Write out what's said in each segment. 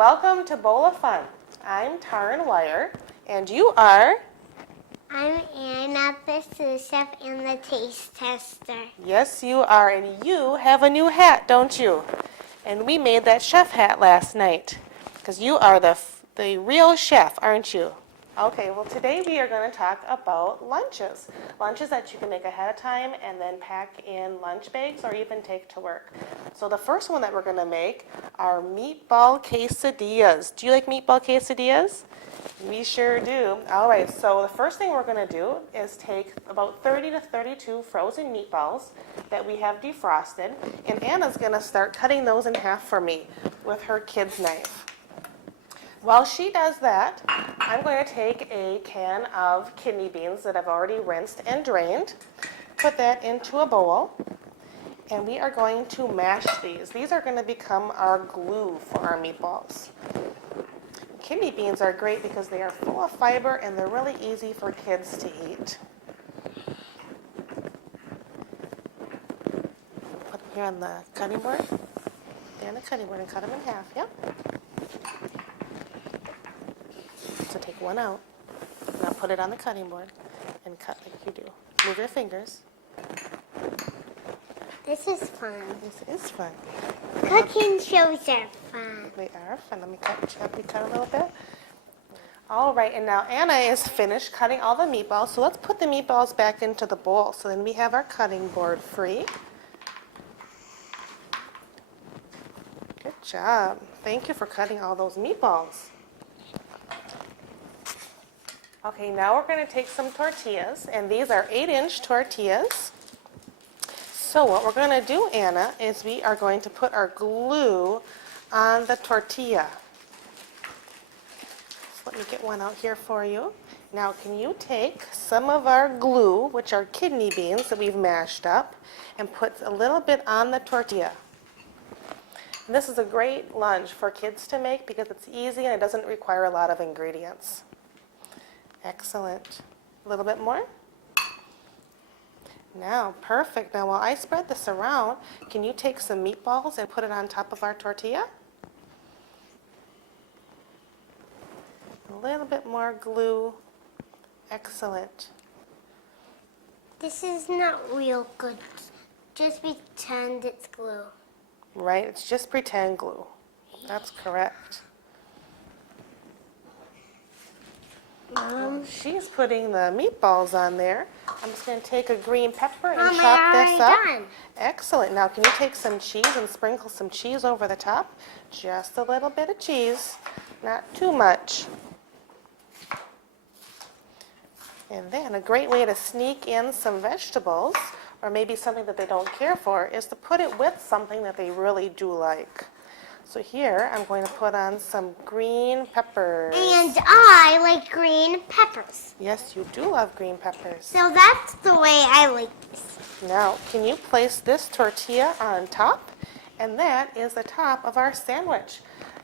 welcome to Bowl of Fun. I'm Taryn Wire, and you are? I'm Anna, the sous chef and the taste tester. Yes, you are, and you have a new hat, don't you? And we made that chef hat last night, because you are the real chef, aren't you? Okay, well today we are going to talk about lunches. Lunches that you can make ahead of time and then pack in lunch bags or even take to work. So the first one that we're going to make are meatball quesadillas. Do you like meatball quesadillas? We sure do. All right, so the first thing we're going to do is take about 30 to 32 frozen meatballs that we have defrosted, and Anna's going to start cutting those in half for me with her kid's knife. While she does that, I'm going to take a can of kidney beans that I've already rinsed and drained, put that into a bowl, and we are going to mash these. These are going to become our glue for our meatballs. Kidney beans are great because they are full of fiber and they're really easy for kids to eat. Put them here on the cutting board. There on the cutting board and cut them in half, yep. So take one out, now put it on the cutting board and cut like you do. Move your fingers. This is fun. This is fun. Cooking shows are fun. They are fun. Let me help you cut a little bit. All right, and now Anna is finished cutting all the meatballs, so let's put the meatballs back into the bowl. So then we have our cutting board free. Good job. Thank you for cutting all those meatballs. Okay, now we're going to take some tortillas, and these are 8-inch tortillas. So what we're going to do, Anna, is we are going to put our glue on the tortilla. So let me get one out here for you. Now, can you take some of our glue, which are kidney beans that we've mashed up, and put a little bit on the tortilla? And this is a great lunch for kids to make because it's easy and it doesn't require a lot of ingredients. Excellent. A little bit more. Now, perfect. Now, while I spread this around, can you take some meatballs and put it on top of our tortilla? A little bit more glue. Excellent. This is not real good. Just pretend it's glue. Right, it's just pretend glue. That's correct. She's putting the meatballs on there. I'm just going to take a green pepper and Mom, chop this up. done. Excellent. Now, can you take some cheese and sprinkle some cheese over the top? Just a little bit of cheese, not too much. And then a great way to sneak in some vegetables, or maybe something that they don't care for, is to put it with something that they really do like. So here, I'm going to put on some green peppers. And I like green peppers. Yes, you do love green peppers. So that's the way I like this. Now, can you place this tortilla on top? And that is the top of our sandwich.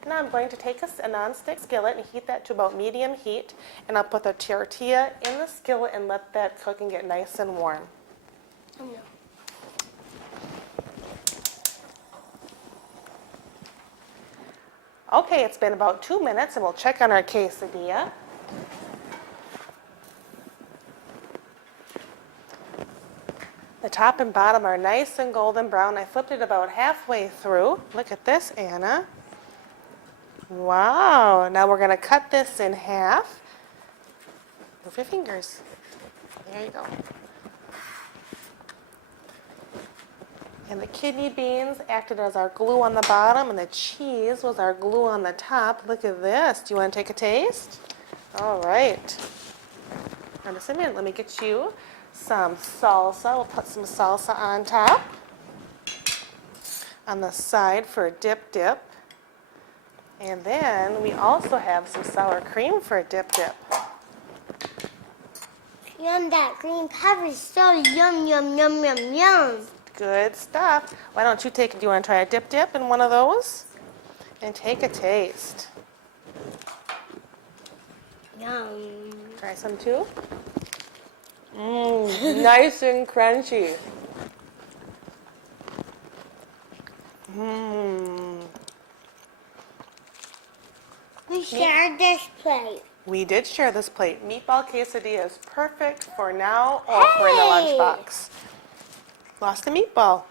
Now I'm going to take a nonstick skillet and heat that to about medium heat. And I'll put the tortilla in the skillet and let that cook and get nice and warm. Oh, no. Okay, it's been about 2 minutes and we'll check on our quesadilla. The top and bottom are nice and golden brown. I flipped it about halfway through. Look at this, Anna. Wow, now we're going to cut this in half. Move your fingers. There you go. And the kidney beans acted as our glue on the bottom, and the cheese was our glue on the top. Look at this. Do you want to take a taste? All right. Now just a minute. Let me get you some salsa. We'll put some salsa on top. On the side for a dip. And then we also have some sour cream for a dip. Yum, that green pepper is so yum, yum, yum, yum, yum. Good stuff. Why don't you do you want to try a dip in one of those? And take a taste. Yum. Try some too. Nice and crunchy. We shared this plate. We did share this plate. Meatball quesadilla is perfect for now or for in the Hey! lunchbox. Lost a meatball.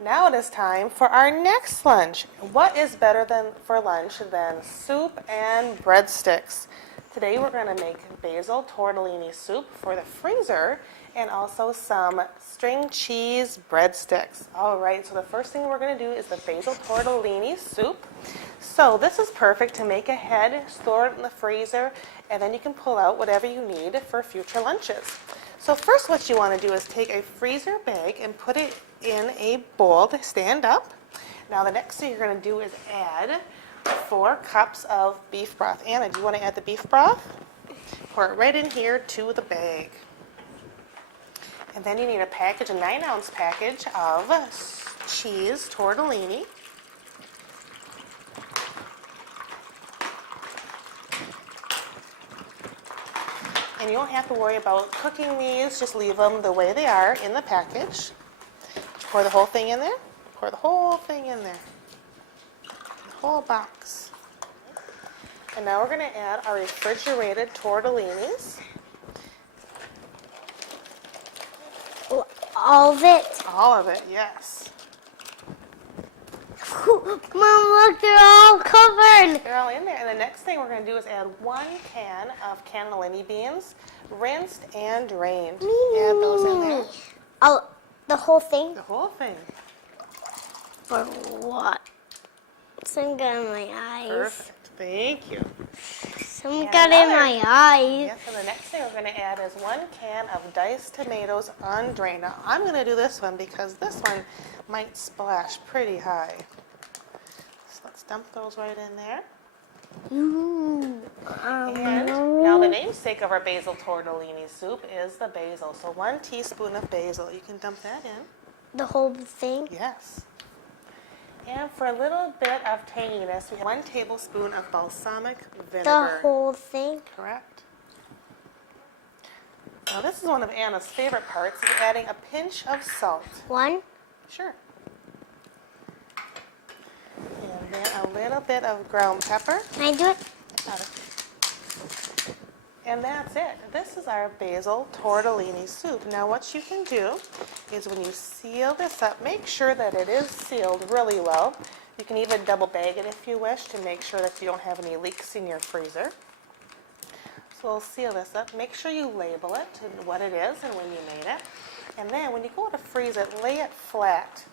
Now it is time for our next lunch. What is better than for lunch than soup and breadsticks? Today we're going to make basil tortellini soup for the freezer and also some string cheese breadsticks. All right, so the first thing we're going to do is the basil tortellini soup. So this is perfect to make ahead, store it in the freezer, and then you can pull out whatever you need for future lunches. So first what you want to do is take a freezer bag and put it in a bowl to stand up. Now the next thing you're going to do is add 4 cups of beef broth. Anna, do you want to add the beef broth? Pour it right in here to the bag. And then you need a 9-ounce package of cheese tortellini. And you don't have to worry about cooking these, just leave them the way they are in the package. Pour the whole thing in there. Pour the whole thing in there. The whole box. And now we're going to add our refrigerated tortellinis. All of it. All of it, yes. Mom, look, they're all covered. They're all in there. And the next thing we're going to do is add 1 can of cannellini beans, rinsed and drained. Add those in there. Oh, the whole thing? The whole thing. For what? Some got in my eyes. Perfect. Thank you. Some And got in another. my eyes. Yes, and the next thing we're going to add is 1 can of diced tomatoes undrained. Now, I'm going to do this one because this one might splash pretty high. So let's dump those right in there. Ooh. And now the namesake of our basil tortellini soup is the basil. So 1 teaspoon of basil. You can dump that in. The whole thing? Yes. And for a little bit of tanginess, we have 1 tablespoon of balsamic The vinegar. whole thing? Correct. Now this is one of Anna's favorite parts, is adding a pinch of salt. 1? Sure. And then a little bit of ground pepper. Can I do it? Got it. And that's it. This is our basil tortellini soup. Now what you can do is when you seal this up, make sure that it is sealed really well. You can even double bag it if you wish to make sure that you don't have any leaks in your freezer. So we'll seal this up. Make sure you label it and what it is and when you made it. And then when you go to freeze it, lay it flat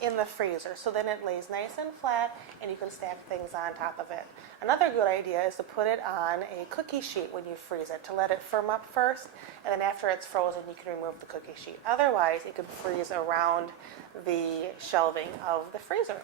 in the freezer so then it lays nice and flat and you can stack things on top of it. Another good idea is to put it on a cookie sheet when you freeze it to let it firm up first, and then after it's frozen you can remove the cookie sheet. Otherwise it could freeze around the shelving of the freezer.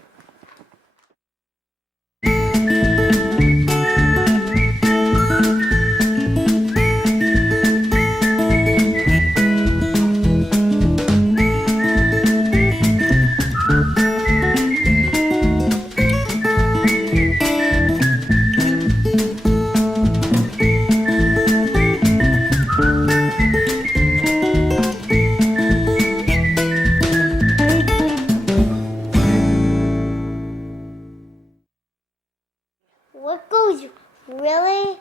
What goes really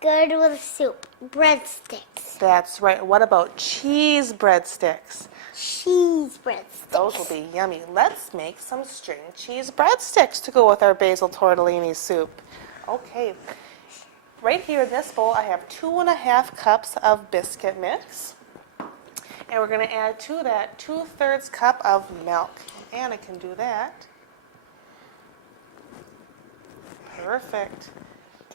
good with soup? Breadsticks. That's right. What about cheese breadsticks? Cheese breadsticks. Those will be yummy. Let's make some string cheese breadsticks to go with our basil tortellini soup. Okay. Right here in this bowl I have 2½ cups of biscuit mix. And we're going to add to that 2/3 cup of milk. Anna can do that. Perfect.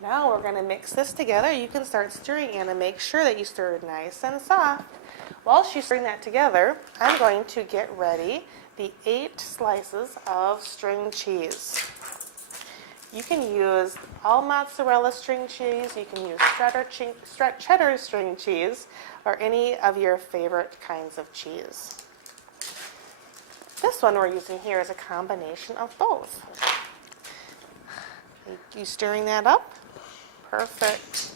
Now we're going to mix this together. You can start stirring, Anna. Make sure that you stir it nice and soft. While she's stirring that together, I'm going to get ready the 8 slices of string cheese. You can use all mozzarella string cheese, you can use cheddar string cheese, or any of your favorite kinds of cheese. This one we're using here is a combination of both. You stirring that up? Perfect.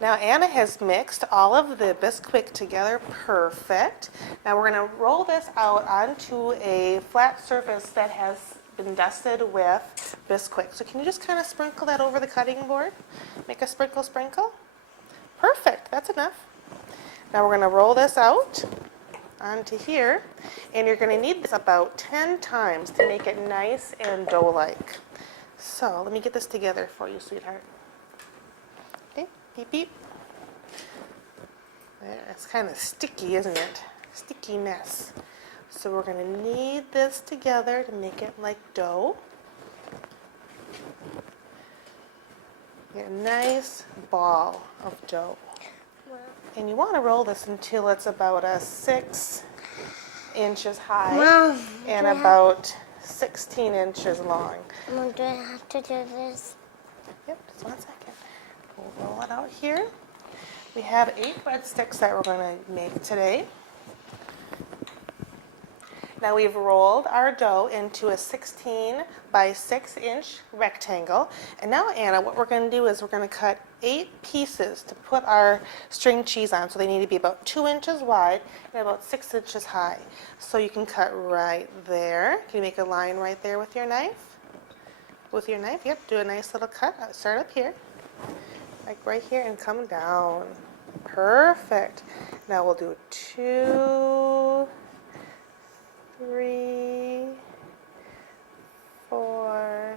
Now Anna has mixed all of the Bisquick together perfect. Now we're going to roll this out onto a flat surface that has been dusted with Bisquick. So can you just kind of sprinkle that over the cutting board? Make a sprinkle. Perfect, that's enough. Now we're going to roll this out onto here, and you're going to need this about 10 times to make it nice and dough-like. So let me get this together for you, sweetheart. Okay, beep, beep. There, it's kind of sticky, isn't it? Sticky mess. So we're going to knead this together to make it like dough. Get a nice ball of dough. And you want to roll this until it's about 6 inches high Mom, and about 16 inches long. Mom, do I have to do this? Yep, just 1 second. We'll roll it out here. We have 8 breadsticks that we're going to make today. Now we've rolled our dough into a 16 by 6 inch rectangle. And now, Anna, what we're going to do is we're going to cut 8 pieces to put our string cheese on. So they need to be about 2 inches wide and about 6 inches high. So you can cut right there. Can you make a line right there with your knife? With your knife, yep, do a nice little cut. Start up here, like right here, and come down. Perfect. Now we'll do 2, 3, 4,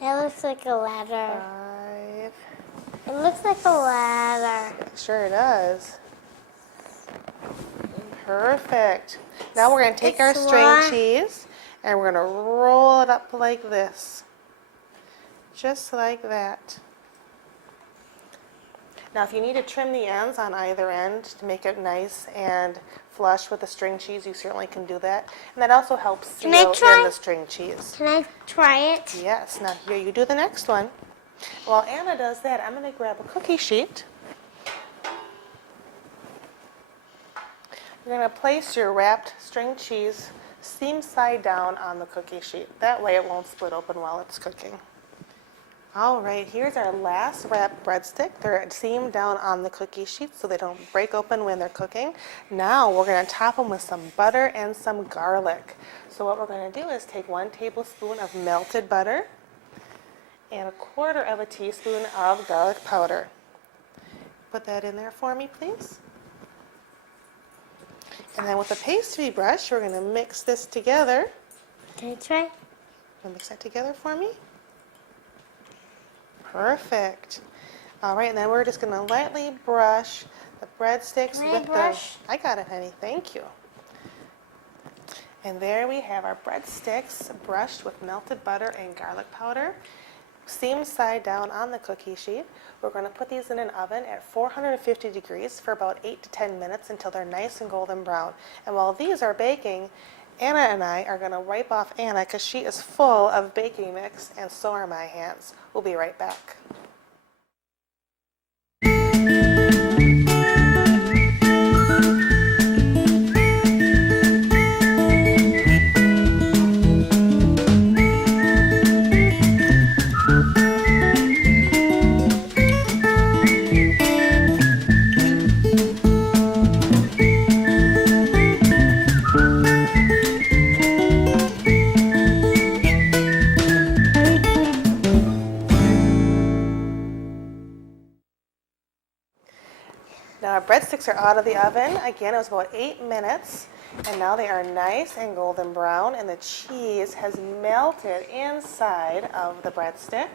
That looks like a ladder. 5. It looks like a ladder. Sure does. Perfect. Now we're going to take our It's string wa- cheese and we're going to roll it up like this. Just like that. Now if you need to trim the ends on either end to make it nice and flush with the string cheese, you certainly can do that. And that also helps seal Can I try? in the string cheese. Can I try it? Yes, now here you do the next one. While Anna does that, I'm going to grab a cookie sheet. You're going to place your wrapped string cheese seam side down on the cookie sheet. That way it won't split open while it's cooking. All right, here's our last wrapped breadstick. They're seamed down on the cookie sheet so they don't break open when they're cooking. Now we're going to top them with some butter and some garlic. So what we're going to do is take 1 tablespoon of melted butter and 1/4 teaspoon of garlic powder. Put that in there for me, please. And then with a pastry brush, we're going to mix this together. Can I try? Mix that together for me. Perfect. All right, and then we're just going to lightly brush the breadsticks Can I with brush? I got it, honey. Thank you. And there we have our breadsticks brushed with melted butter and garlic powder, seam side down on the cookie sheet. We're going to put these in an oven at 450 degrees for about 8 to 10 minutes until they're nice and golden brown. And while these are baking, Anna and I are going to wipe off Anna because she is full of baking mix, and so are my hands. We'll be right back. Now our breadsticks are out of the oven. Again, it was about 8 minutes, and now they are nice and golden brown, and the cheese has melted inside of the breadstick.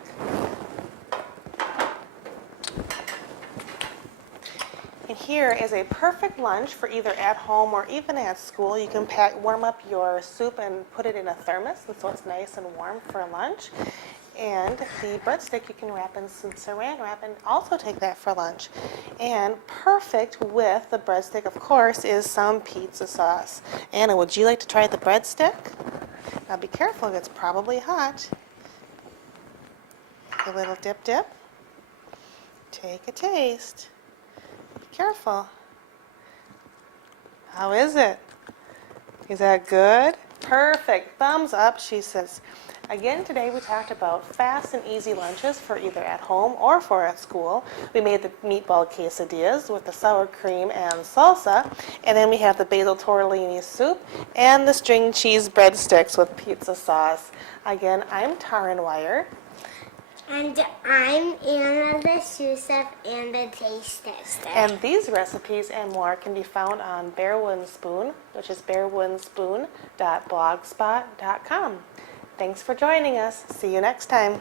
And here is a perfect lunch for either at home or even at school. You can warm up your soup and put it in a thermos, and so it's nice and warm for lunch. And the breadstick you can wrap in some saran wrap and also take that for lunch. And perfect with the breadstick, of course, is some pizza sauce. Anna, would you like to try the breadstick? Now be careful, it's probably hot. A little dip dip. Take a taste. Be careful. How is it? Is that good? Perfect. Thumbs up, she says. Again, today we talked about fast and easy lunches for either at home or for at school. We made the meatball quesadillas with the sour cream and salsa, and then we have the basil tortellini soup and the string cheese breadsticks with pizza sauce. Again, I'm Taryn Wire. And I'm Anna the Susef and the Taste Tester. And these recipes and more can be found on Bare Wooden Spoon, which is barewoodspoon.blogspot.com. Thanks for joining us. See you next time.